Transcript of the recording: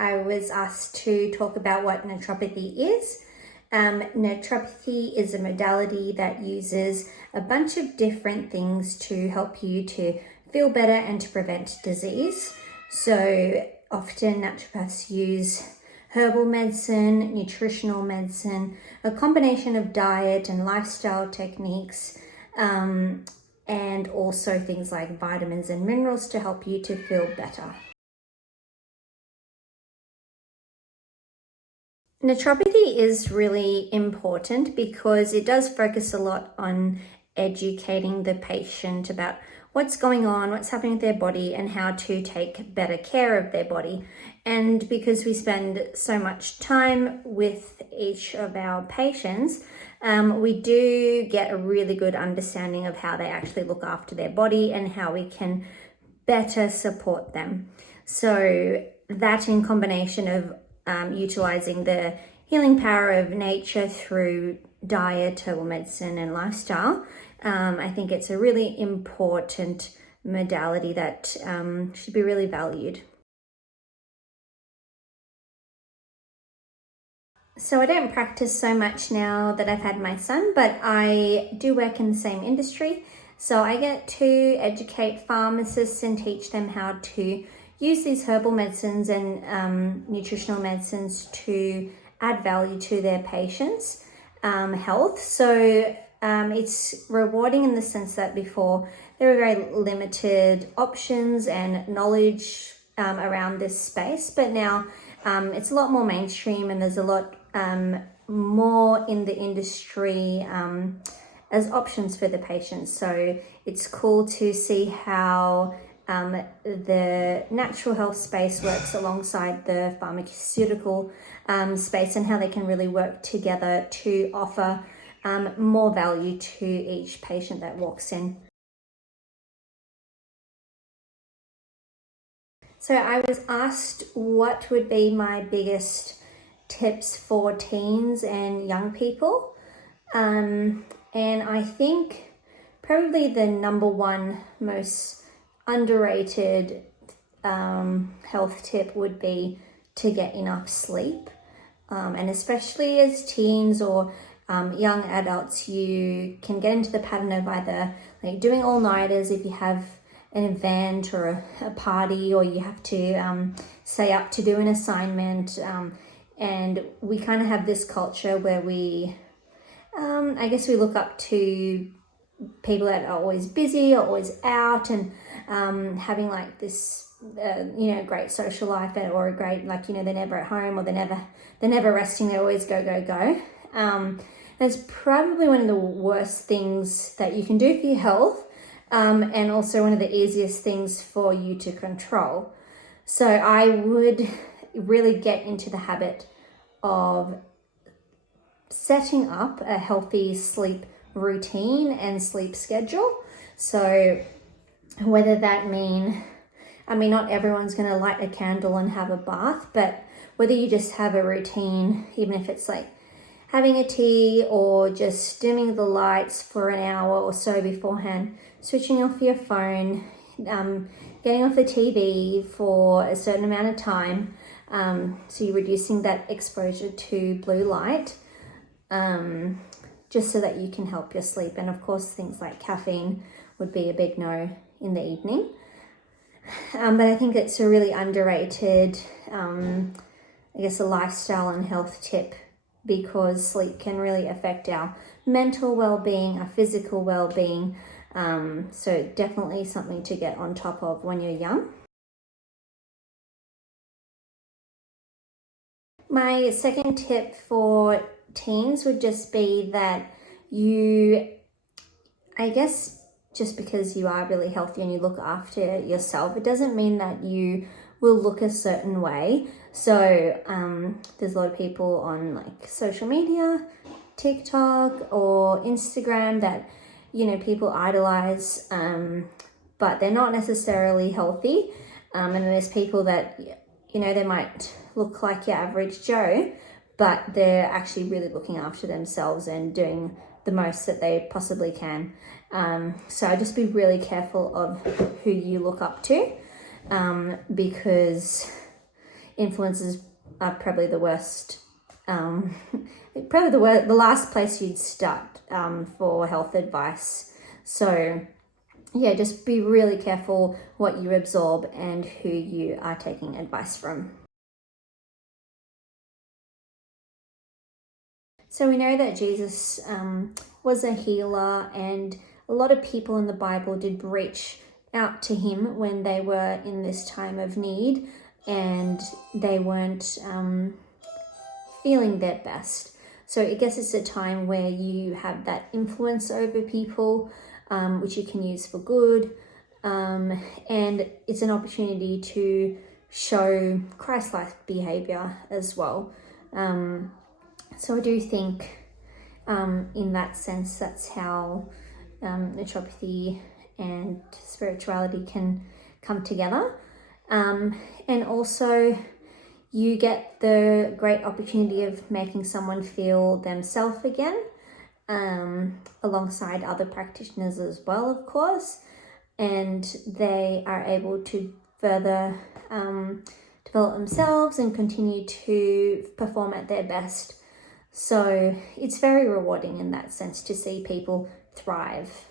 I was asked to talk about what naturopathy is. Naturopathy is a modality that uses a bunch of different things to help you to feel better and to prevent disease. So often naturopaths use herbal medicine, nutritional medicine, a combination of diet and lifestyle techniques, and also things like vitamins and minerals to help you to feel better. Naturopathy is really important because it does focus a lot on educating the patient about what's going on, what's happening with their body, and how to take better care of their body. And because we spend so much time with each of our patients, we do get a really good understanding of how they actually look after their body and how we can better support them. So that, in combination of utilizing the healing power of nature through diet, herbal medicine, and lifestyle, I think it's a really important modality that should be really valued. So I don't practice so much now that I've had my son, but I do work in the same industry. So I get to educate pharmacists and teach them how to use these herbal medicines and nutritional medicines to add value to their patients' health. So it's rewarding in the sense that before there were very limited options and knowledge around this space, but now it's a lot more mainstream and there's a lot more in the industry as options for the patients. So it's cool to see how the natural health space works alongside the pharmaceutical space and how they can really work together to offer more value to each patient that walks in. So I was asked what would be my biggest tips for teens and young people. And I think probably the number one most underrated health tip would be to get enough sleep. And especially as teens or young adults, you can get into the pattern of either like doing all-nighters if you have an event or a party, or you have to stay up to do an assignment. And we kind of have this culture where we, I guess we look up to people that are always busy or always out and having like this, great social life or a great, they're never at home or they're never resting. They always go. That's probably one of the worst things that you can do for your health, and also one of the easiest things for you to control. So I would really get into the habit of setting up a healthy sleep routine and sleep schedule. So whether that not everyone's going to light a candle and have a bath, but whether you just have a routine, even if it's like having a tea or just dimming the lights for an hour or so beforehand, switching off your phone, getting off the TV for a certain amount of time, so you're reducing that exposure to blue light, just so that you can help your sleep. And of course, things like caffeine would be a big no in the evening. But I think it's a really underrated, a lifestyle and health tip, because sleep can really affect our mental well-being, our physical well-being. So definitely something to get on top of when you're young. My second tip for teens would just be that just because you are really healthy and you look after yourself, it doesn't mean that you will look a certain way. So there's a lot of people on like social media, TikTok or Instagram that, people idolize, but they're not necessarily healthy. And there's people that, they might look like your average Joe, but they're actually really looking after themselves and doing the most that they possibly can. So just be really careful of who you look up to, because influencers are probably the worst, probably the last place you'd start for health advice. So yeah, just be really careful what you absorb and who you are taking advice from. So we know that Jesus was a healer, and a lot of people in the Bible did reach out to him when they were in this time of need and they weren't feeling their best. So I guess it's a time where you have that influence over people, which you can use for good. And it's an opportunity to show Christ-like behavior as well. So I do think in that sense, that's how naturopathy and spirituality can come together. And also you get the great opportunity of making someone feel themselves again, alongside other practitioners as well, of course. And they are able to further develop themselves and continue to perform at their best. So it's very rewarding in that sense to see people thrive.